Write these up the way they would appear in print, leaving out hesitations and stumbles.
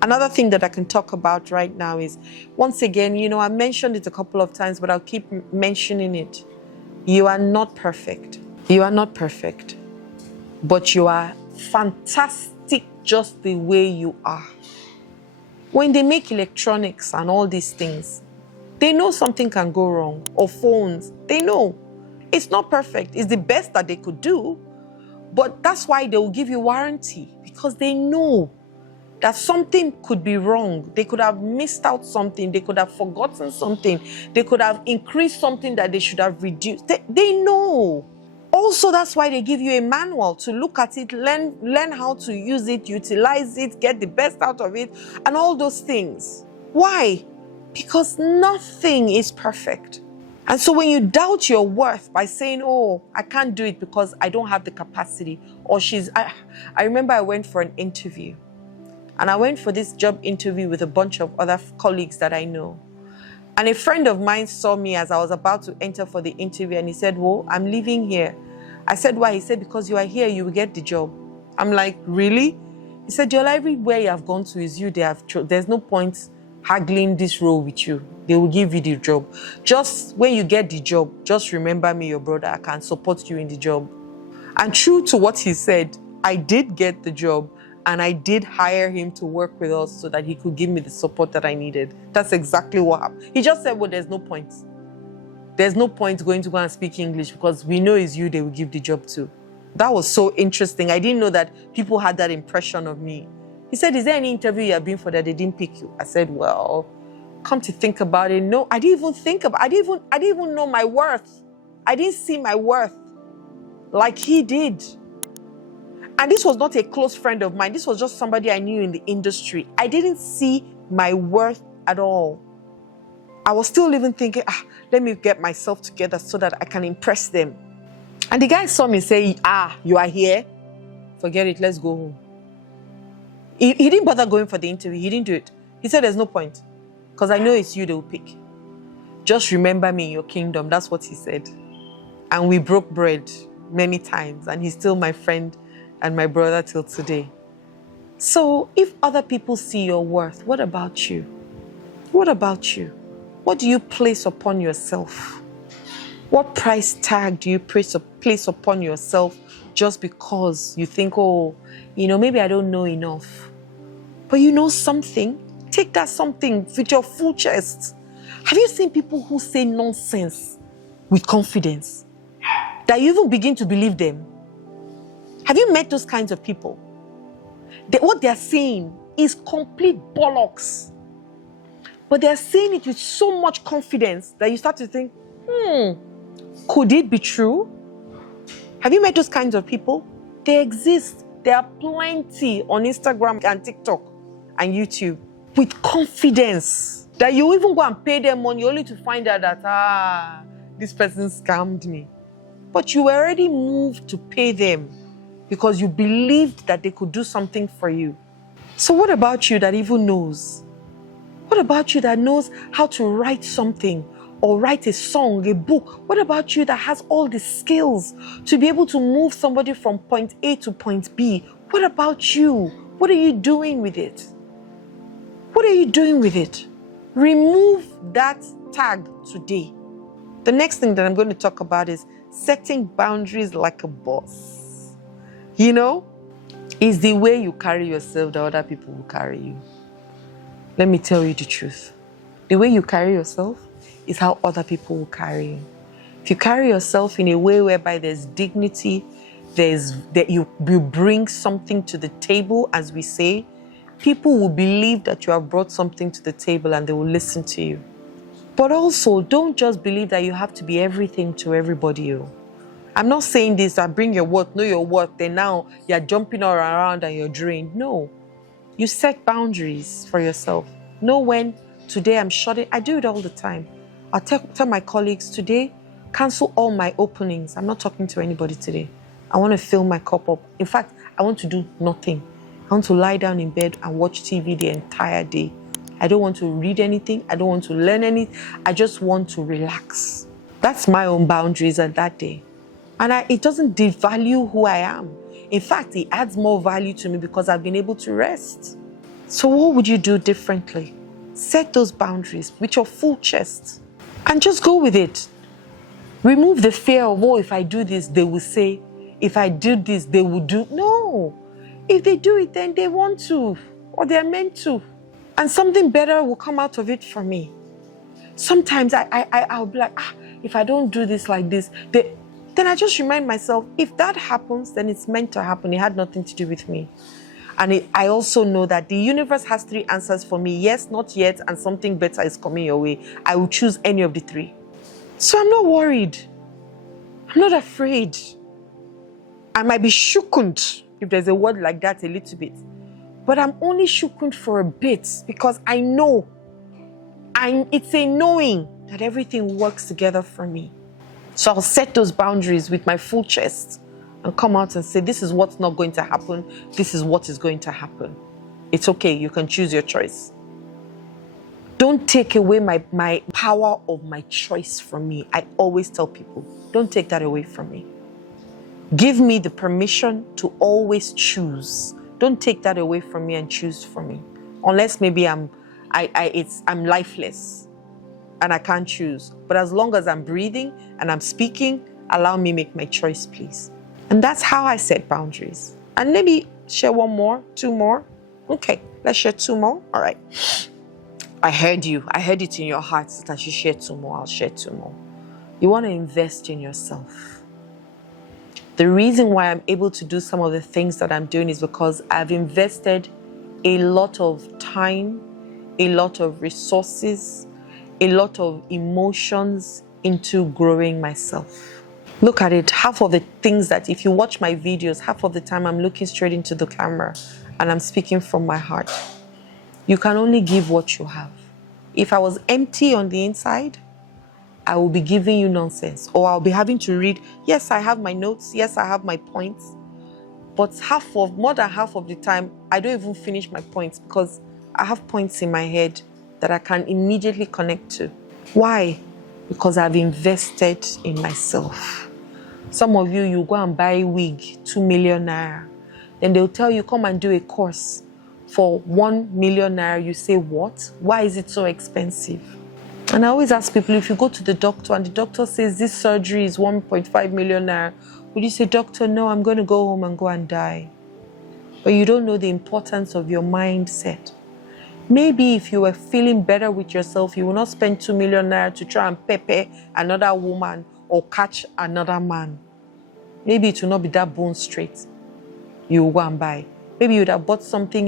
Another thing that I can talk about right now is, once again, I mentioned it a couple of times, but I'll keep mentioning it. You are not perfect. You are not perfect, but you are fantastic just the way you are. When they make electronics and all these things, they know something can go wrong, or phones, they know. It's not perfect. It's the best that they could do, but that's why they will give you warranty, because they know that something could be wrong. They could have missed out something. They could have forgotten something. They could have increased something that they should have reduced. They know. Also, that's why they give you a manual to look at it, learn how to use it, utilize it, get the best out of it, and all those things. Why? Because nothing is perfect. And so when you doubt your worth by saying, oh, I can't do it because I don't have the capacity, or I remember I went for an interview. And I went for this job interview with a bunch of other colleagues that I know. And a friend of mine saw me as I was about to enter for the interview, and he said, well, I'm leaving here. I said, why? He said, because you are here, you will get the job. I'm like, really? He said, Jola, everywhere you have gone to is you. There's no point haggling this role with you. They will give you the job. Just when you get the job, just remember me, your brother. I can support you in the job. And true to what he said, I did get the job. And I did hire him to work with us so that he could give me the support that I needed. That's exactly what happened. He just said, well, there's no point. There's no point going to go and speak English because we know it's you they will give the job to. That was so interesting. I didn't know that people had that impression of me. He said, is there any interview you have been for that they didn't pick you? I said, well, come to think about it, no, I didn't even know my worth. I didn't see my worth like he did. And this was not a close friend of mine. This was just somebody I knew in the industry. I didn't see my worth at all. I was still even thinking, let me get myself together so that I can impress them. And the guy saw me say, you are here? Forget it, let's go home. He didn't bother going for the interview. He didn't do it. He said, there's no point, because I know it's you they will pick. Just remember me in your kingdom. That's what he said. And we broke bread many times, and he's still my friend and my brother till today. So if other people see your worth, what about you? What about you? What do you place upon yourself? What price tag do you place upon yourself just because you think, oh, maybe I don't know enough? But you know something. Take that something with your full chest. Have you seen people who say nonsense with confidence that you even begin to believe them? Have you met those kinds of people? What they're saying is complete bollocks. But they're saying it with so much confidence that you start to think, could it be true? Have you met those kinds of people? They exist. There are plenty on Instagram and TikTok and YouTube with confidence that you even go and pay them money only to find out that, this person scammed me. But you were already moved to pay them because you believed that they could do something for you. So what about you that even knows? What about you that knows how to write something or write a song, a book? What about you that has all the skills to be able to move somebody from point A to point B? What about you? What are you doing with it? What are you doing with it? Remove that tag today. The next thing that I'm going to talk about is setting boundaries like a boss. Is the way you carry yourself that other people will carry you. Let me tell you the truth. The way you carry yourself is how other people will carry you. If you carry yourself in a way whereby there's dignity, that you bring something to the table, as we say, people will believe that you have brought something to the table and they will listen to you. But also, don't just believe that you have to be everything to everybody. I'm not saying this, that bring your worth, know your worth, then now you're jumping all around and you're drained. No. You set boundaries for yourself. Know when, today I'm shutting. I do it all the time. I'll tell my colleagues, today, cancel all my openings. I'm not talking to anybody today. I want to fill my cup up. In fact, I want to do nothing. I want to lie down in bed and watch TV the entire day. I don't want to read anything. I don't want to learn anything. I just want to relax. That's my own boundaries at that day. And it doesn't devalue who I am. In fact, it adds more value to me because I've been able to rest. So what would you do differently? Set those boundaries with your full chest and just go with it. Remove the fear of, oh, if I do this, they will say. If I do this, they will do. No. If they do it, then they want to, or they're meant to. And something better will come out of it for me. Sometimes I'll be like, if I don't do this like this, then I just remind myself, if that happens, then it's meant to happen. It had nothing to do with me. And I also know that the universe has 3 answers for me. Yes, not yet, and something better is coming your way. I will choose any of the 3. So I'm not worried. I'm not afraid. I might be shookened, if there's a word like that, a little bit. But I'm only shookened for a bit because I know. It's a knowing that everything works together for me. So I'll set those boundaries with my full chest and come out and say, this is what's not going to happen. This is what is going to happen. It's okay. You can choose your choice. Don't take away my power of my choice from me. I always tell people, don't take that away from me. Give me the permission to always choose. Don't take that away from me and choose for me. Unless maybe I'm lifeless and I can't choose. But as long as I'm breathing and I'm speaking, allow me make my choice, please. And that's how I set boundaries. And let me share 1 more, 2 more. Okay, let's share 2 more. All right. I heard you. I heard it in your heart that I should share 2 more. I'll share 2 more. You want to invest in yourself. The reason why I'm able to do some of the things that I'm doing is because I've invested a lot of time, a lot of resources, a lot of emotions into growing myself. Look at it, half of the things that, if you watch my videos, half of the time I'm looking straight into the camera and I'm speaking from my heart. You can only give what you have. If I was empty on the inside, I will be giving you nonsense, or I'll be having to read. Yes, I have my notes. Yes, I have my points. But more than half of the time, I don't even finish my points because I have points in my head that I can immediately connect to. Why? Because I've invested in myself. Some of you go and buy a wig, 2 million naira. Then they'll tell you, come and do a course for 1 million naira. You say, what? Why is it so expensive? And I always ask people, if you go to the doctor and the doctor says this surgery is 1.5 million naira, would you say, doctor, no, I'm going to go home and go and die? But you don't know the importance of your mindset. Maybe if you were feeling better with yourself, you will not spend 2 million naira to try and pepper another woman or catch another man. Maybe it will not be that bone straight. You will go and buy. Maybe you would have bought something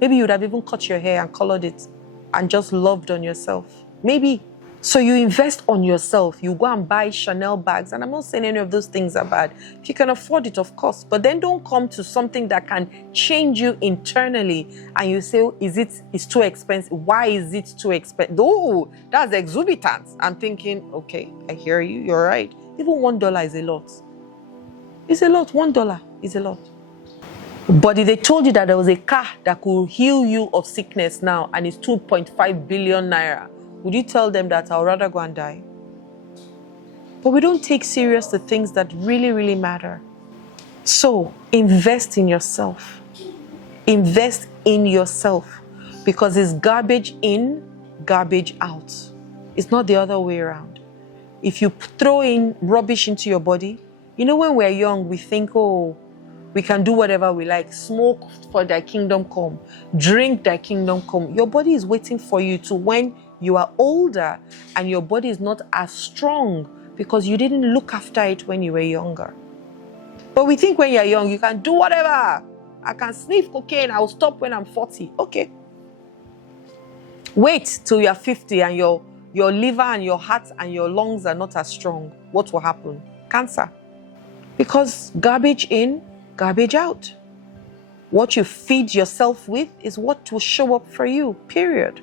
maybe you would have even cut your hair and colored it and just loved on yourself. Maybe. So you invest on yourself. You go and buy Chanel bags. And I'm not saying any of those things are bad. If you can afford it, of course. But then don't come to something that can change you internally. And you say, it's too expensive. Why is it too expensive? Oh, that's exorbitant. I'm thinking, okay, I hear you. You're right. Even $1 is a lot. It's a lot. $1 is a lot. But if they told you that there was a car that could heal you of sickness now and it's 2.5 billion naira, would you tell them that I'd rather go and die? But we don't take serious the things that really, really matter. So invest in yourself. Invest in yourself, because it's garbage in, garbage out. It's not the other way around. If you throw in rubbish into your body, you know, when we're young, we think, oh, we can do whatever we like. Smoke for thy kingdom come. Drink thy kingdom come. Your body is waiting for you to when you are older and your body is not as strong because you didn't look after it when you were younger. But we think when you're young, you can do whatever. I can sniff cocaine. I'll stop when I'm 40. Okay. Wait till you're 50 and your liver and your heart and your lungs are not as strong. What will happen? Cancer. Because garbage in, garbage out. What you feed yourself with is what will show up for you, period.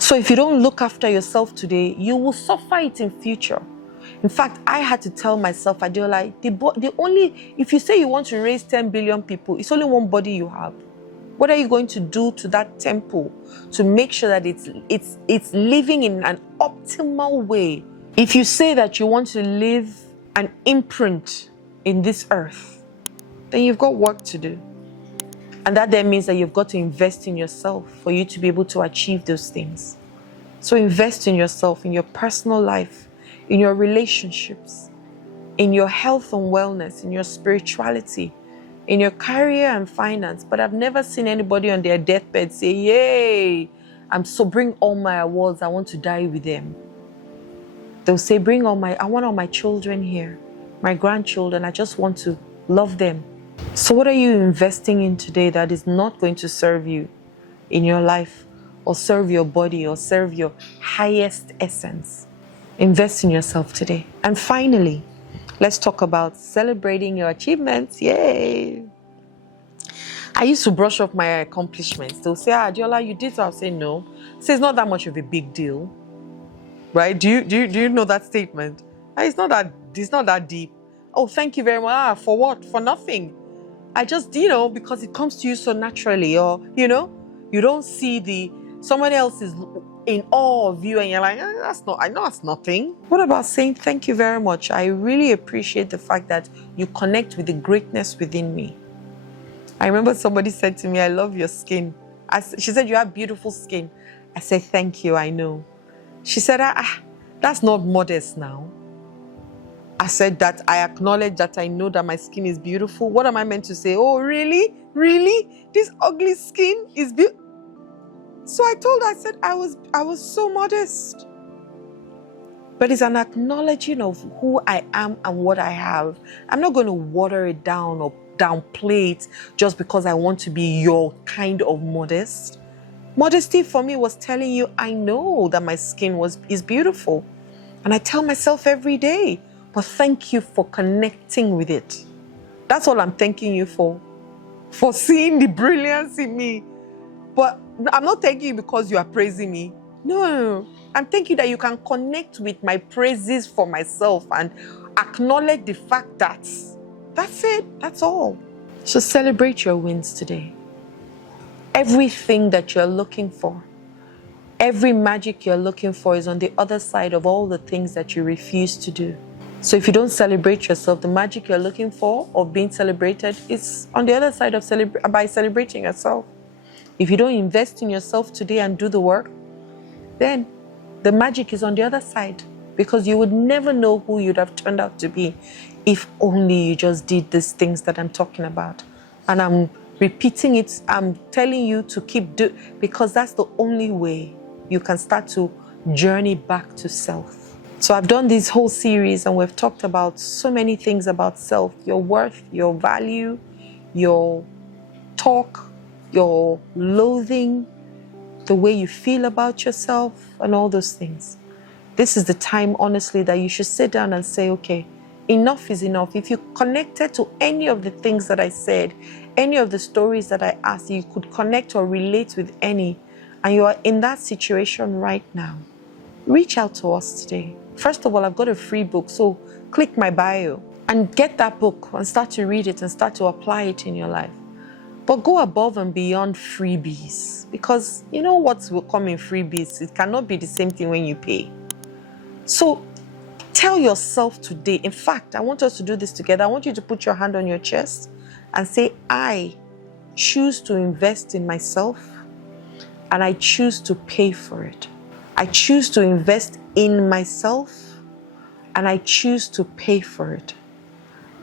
So if you don't look after yourself today, you will suffer it in future. In fact, I had to tell myself, Adeola, if you say you want to raise 10 billion people, it's only one body you have. What are you going to do to that temple to make sure that it's living in an optimal way? If you say that you want to leave an imprint in this earth, then you've got work to do. And that then means that you've got to invest in yourself for you to be able to achieve those things. So invest in yourself, in your personal life, in your relationships, in your health and wellness, in your spirituality, in your career and finance. But I've never seen anybody on their deathbed say, yay, bring all my awards, I want to die with them. They'll say, I want all my children here, my grandchildren, I just want to love them. So what are you investing in today that is not going to serve you in your life, or serve your body, or serve your highest essence? Invest in yourself today. And finally, let's talk about celebrating your achievements. Yay! I used to brush off my accomplishments. They'll say, Adeola, you did so. I'll say, no. So it's not that much of a big deal. Right? Do you know that statement? It's not that deep. Oh, thank you very much. For what? For nothing. I just, because it comes to you so naturally, or, you don't see somebody else is in awe of you and you're like, I know that's nothing. What about saying thank you very much? I really appreciate the fact that you connect with the greatness within me. I remember somebody said to me, I love your skin. She said, you have beautiful skin. I said, thank you, I know. She said, that's not modest now. I said that I acknowledge that I know that my skin is beautiful. What am I meant to say? Oh, really? Really? This ugly skin is beautiful? So I told her, I said, I was so modest. But it's an acknowledging of who I am and what I have. I'm not going to water it down or downplay it just because I want to be your kind of modest. Modesty for me was telling you, I know that my skin is beautiful. And I tell myself every day, but thank you for connecting with it. That's all I'm thanking you for seeing the brilliance in me. But I'm not thanking you because you are praising me. No, I'm thanking you that you can connect with my praises for myself and acknowledge the fact that that's it, that's all. So celebrate your wins today. Everything that you're looking for, every magic you're looking for is on the other side of all the things that you refuse to do. So if you don't celebrate yourself, the magic you're looking for of being celebrated is on the other side of by celebrating yourself. If you don't invest in yourself today and do the work, then the magic is on the other side, because you would never know who you'd have turned out to be if only you just did these things that I'm talking about. And I'm repeating it, I'm telling you to keep doing, because that's the only way you can start to journey back to self. So I've done this whole series and we've talked about so many things about self, your worth, your value, your talk, your loathing, the way you feel about yourself, and all those things. This is the time, honestly, that you should sit down and say, okay, enough is enough. If you connected to any of the things that I said, any of the stories that I asked, you could connect or relate with any, and you are in that situation right now, reach out to us today. First of all, I've got a free book, so click my bio and get that book and start to read it and start to apply it in your life. But go above and beyond freebies, because you know what will come in freebies? It cannot be the same thing when you pay. So tell yourself today, in fact, I want us to do this together. I want you to put your hand on your chest and say, I choose to invest in myself and I choose to pay for it. I choose to invest in myself and I choose to pay for it.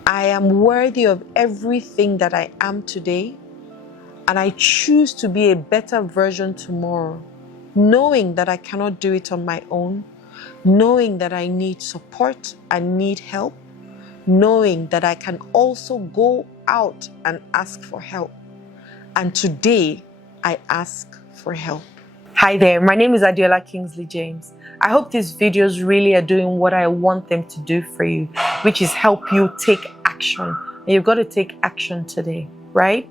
I am worthy of everything that I am today, and I choose to be a better version tomorrow, knowing that I cannot do it on my own, knowing that I need support, I need help, knowing that I can also go out and ask for help. And today, I ask for help. Hi there, my name is Adeola Kingsley James. I hope these videos really are doing what I want them to do for you, which is help you take action. And you've got to take action today, right?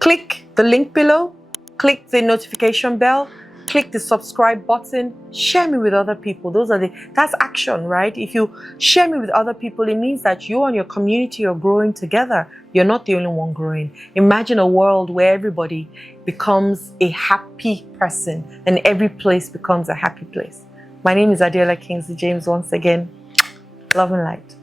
Click the link below, click the notification bell, click the subscribe button, share me with other people. That's action, right? If you share me with other people, it means that you and your community are growing together. You're not the only one growing. Imagine a world where everybody becomes a happy person and every place becomes a happy place. My name is Adeola Kingsley James once again. Love and light.